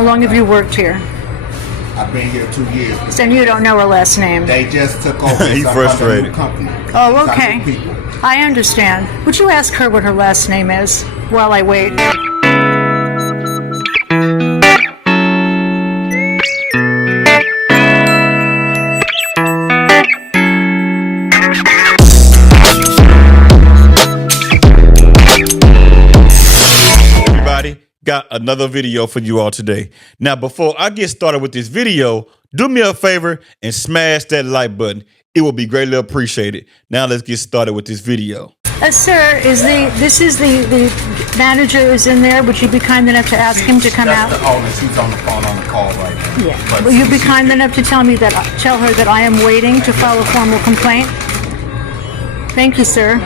How long have you worked here? I've been here 2 years. Then you don't know her last name. They just took over. He's frustrated. Company. Oh, It's okay. our new people. I understand. Would you ask her what her last name is while I wait? Got another video for you all today. Now, before I get started with this video, do me a favor and smash that like button. It will be greatly appreciated. Now let's get started with this video. Sir, this is the manager is in there. Would you be kind enough to ask him to come out? That's the owner. She's on the phone on the call right now. Yeah. But Will you be kind enough to tell her that I am waiting to file a formal complaint? Thank you, sir.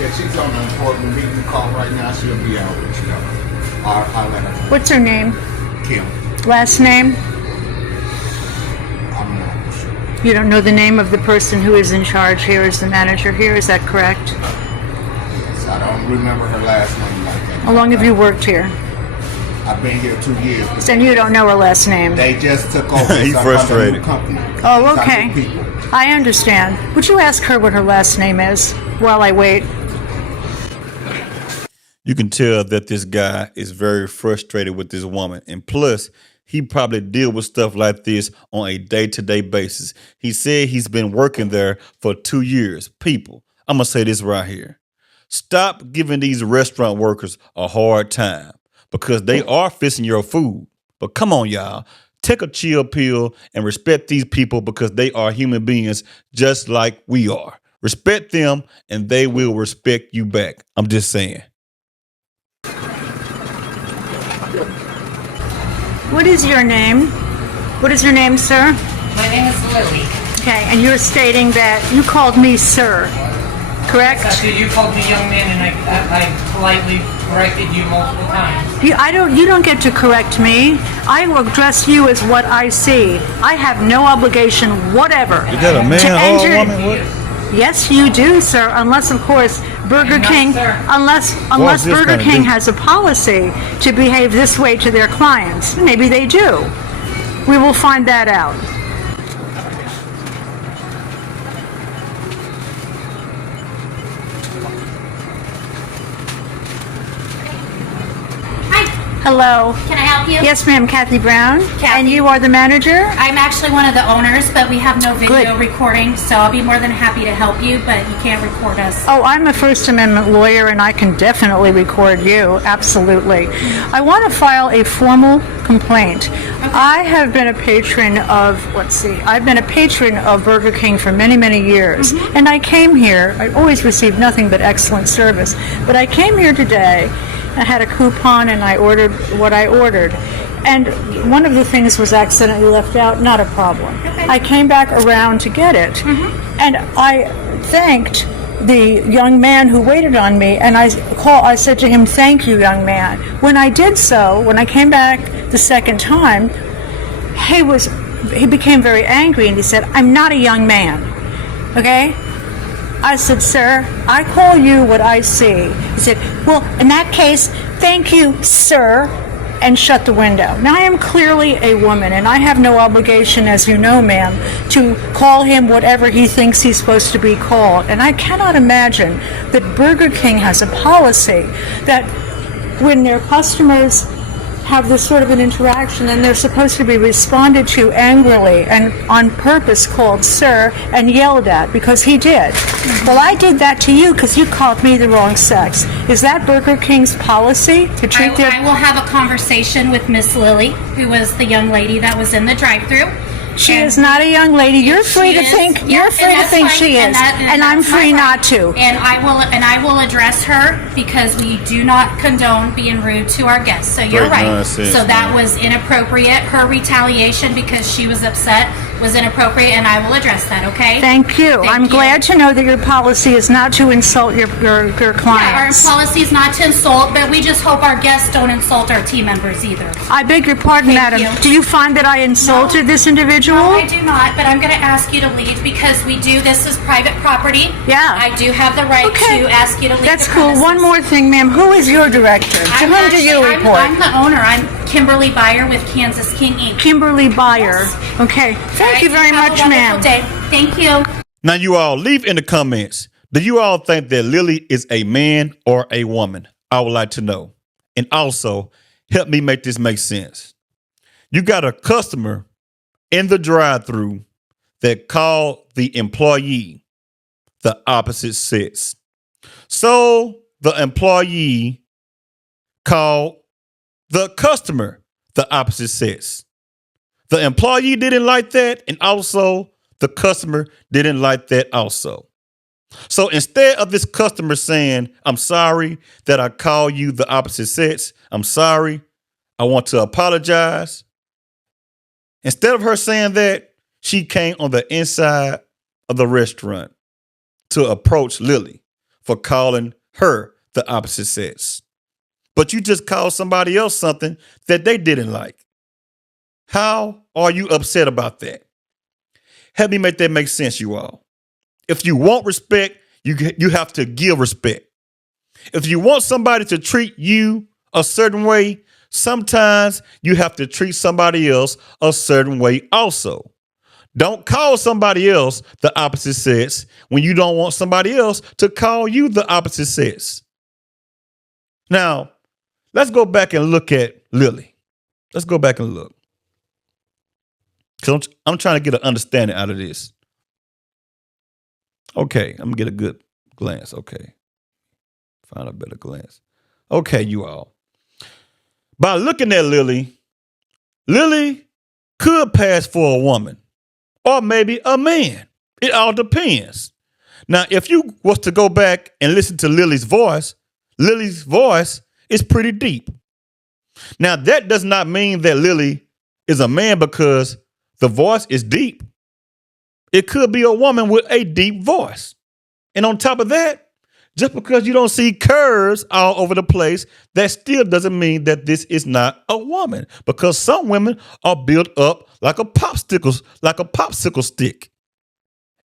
Yeah, she's on an important meeting call right now. She'll be out with you. I'll let her know. What's her name? Kim. Last name? I'm not sure. You don't know the name of the person who is in charge here, is the manager here, is that correct? Yes, I don't remember her last name like that. How long have you worked here? I've been here 2 years. Then you don't know her last name. They just took over. He's frustrated. Company. Oh, It's our okay. new people. I understand. Would you ask her what her last name is while I wait? You can tell that this guy is very frustrated with this woman. And plus, he probably deal with stuff like this on a day-to-day basis. He said he's been working there for 2 years. People, I'm going to say this right here. Stop giving these restaurant workers a hard time because they are fixing your food. But come on, y'all. Take a chill pill and respect these people because they are human beings just like we are. Respect them and they will respect you back. I'm just saying. What is your name? What is your name, sir? My name is Lily. Okay, and you're stating that you called me sir, correct? You called me young man, and I politely corrected you multiple times. You don't get to correct me. I will address you as what I see. I have no obligation whatever. Is that a man to or a enter- woman? What? Yes, you do, sir. Unless, of course, Burger Not, King, sir. unless this Burger gonna King do? has a policy to behave this way to their clients. Maybe they do. We will find that out. Hello. Can I help you? Yes, ma'am, Kathy Brown. Kathy. And you are the manager? I'm actually one of the owners, but we have no video Good. recording, so I'll be more than happy to help you, but you can't record us. Oh, I'm a First Amendment lawyer, and I can definitely record you. Absolutely. I want to file a formal complaint. I have been a patron of, I've been a patron of Burger King for many, many years. And I came here, I always received nothing but excellent service. But I came here today, I had a coupon, and I ordered what I ordered. And one of the things was accidentally left out, not a problem. Okay. I came back around to get it, and I thanked the young man who waited on me, and I said to him, "Thank you, young man." When I did so, when I came back the second time, he became very angry, and he said, "I'm not a young man." Okay? I said, "Sir, I call you what I see." He said, "Well, in that case, thank you, sir," and shut the window. Now, I am clearly a woman, and I have no obligation, as you know, ma'am, to call him whatever he thinks he's supposed to be called. And I cannot imagine that Burger King has a policy that when their customers have this sort of an interaction, and they're supposed to be responded to angrily and on purpose called sir and yelled at, because he did. Well, I did that to you because you called me the wrong sex. Is that Burger King's policy to treat their... I will have a conversation with Miss Lily, who was the young lady that was in the drive-thru. She is not a young lady. You're free to think. You're free to think she is, and I'm free not to. And I will address her because we do not condone being rude to our guests. So you're Great right. nonsense, So that was inappropriate. Her retaliation because she was upset was inappropriate, and I will address that, okay? Thank you. I'm you. glad to know that your policy is not to insult your Yeah, our clients. policy is not to insult, but we just hope our guests don't insult our team members either. I beg your pardon, Thank madam. you. Do you find that I insulted this individual? No, I do not, but I'm going to ask you to leave because this is private property. Yeah. I do have the right Okay. to ask you to leave That's the cool. premises. One more thing, ma'am. Who is your director? To whom do you report? I'm the owner. I'm Kimberly Byer with Kansas King Inc. Kimberly Byer. Okay. Thank you very Have a much, wonderful ma'am. day. Thank you. Now, you all leave in the comments. Do you all think that Lily is a man or a woman? I would like to know. And also, help me make this make sense. You got a customer in the drive-thru that called the employee the opposite sex. So the employee called the customer the opposite sex. The employee didn't like that, and also the customer didn't like that also. So instead of this customer saying, I'm sorry that I call you the opposite sex, I'm sorry, I want to apologize. Instead of her saying that, she came on the inside of the restaurant to approach Lily for calling her the opposite sex. But you just called somebody else something that they didn't like. How are you upset about that? Help me make that make sense, you all. If you want respect, you have to give respect. If you want somebody to treat you a certain way, sometimes you have to treat somebody else a certain way also. Don't call somebody else the opposite sex when you don't want somebody else to call you the opposite sex. Now, let's go back and look at Lily. Let's go back and look. Because I'm trying to get an understanding out of this. Okay, I'm going to get a good glance. Okay. Find a better glance. Okay, you all. By looking at Lily, Lily could pass for a woman or maybe a man. It all depends. Now, if you was to go back and listen to Lily's voice is pretty deep. Now, that does not mean that Lily is a man because the voice is deep. It could be a woman with a deep voice. And on top of that, just because you don't see curves all over the place, that still doesn't mean that this is not a woman. Because some women are built up like a popsicle stick.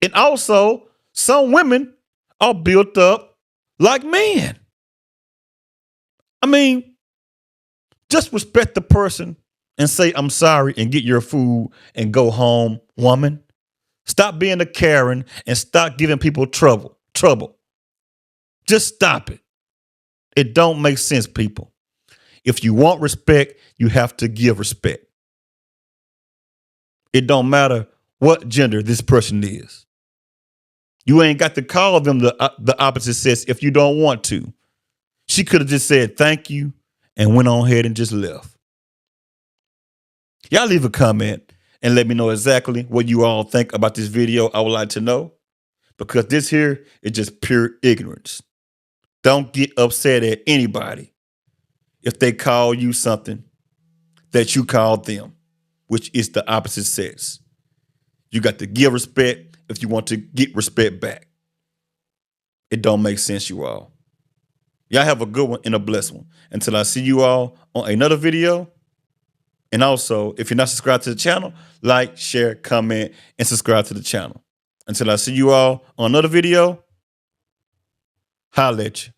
And also, some women are built up like men. I mean, just respect the person and say, I'm sorry, and get your food and go home, woman. Stop being a Karen and stop giving people trouble. Just stop it. It don't make sense, people. If you want respect, you have to give respect. It don't matter what gender this person is. You ain't got to call them the opposite sex if you don't want to. She could have just said thank you and went on ahead and just left. Y'all leave a comment and let me know exactly what you all think about this video. I would like to know, because this here is just pure ignorance. Don't get upset at anybody if they call you something that you called them, which is the opposite sex. You got to give respect if you want to get respect back. It don't make sense, you all. Y'all have a good one and a blessed one. Until I see you all on another video. And also, if you're not subscribed to the channel, like, share, comment, and subscribe to the channel. Until I see you all on another video, holla at you.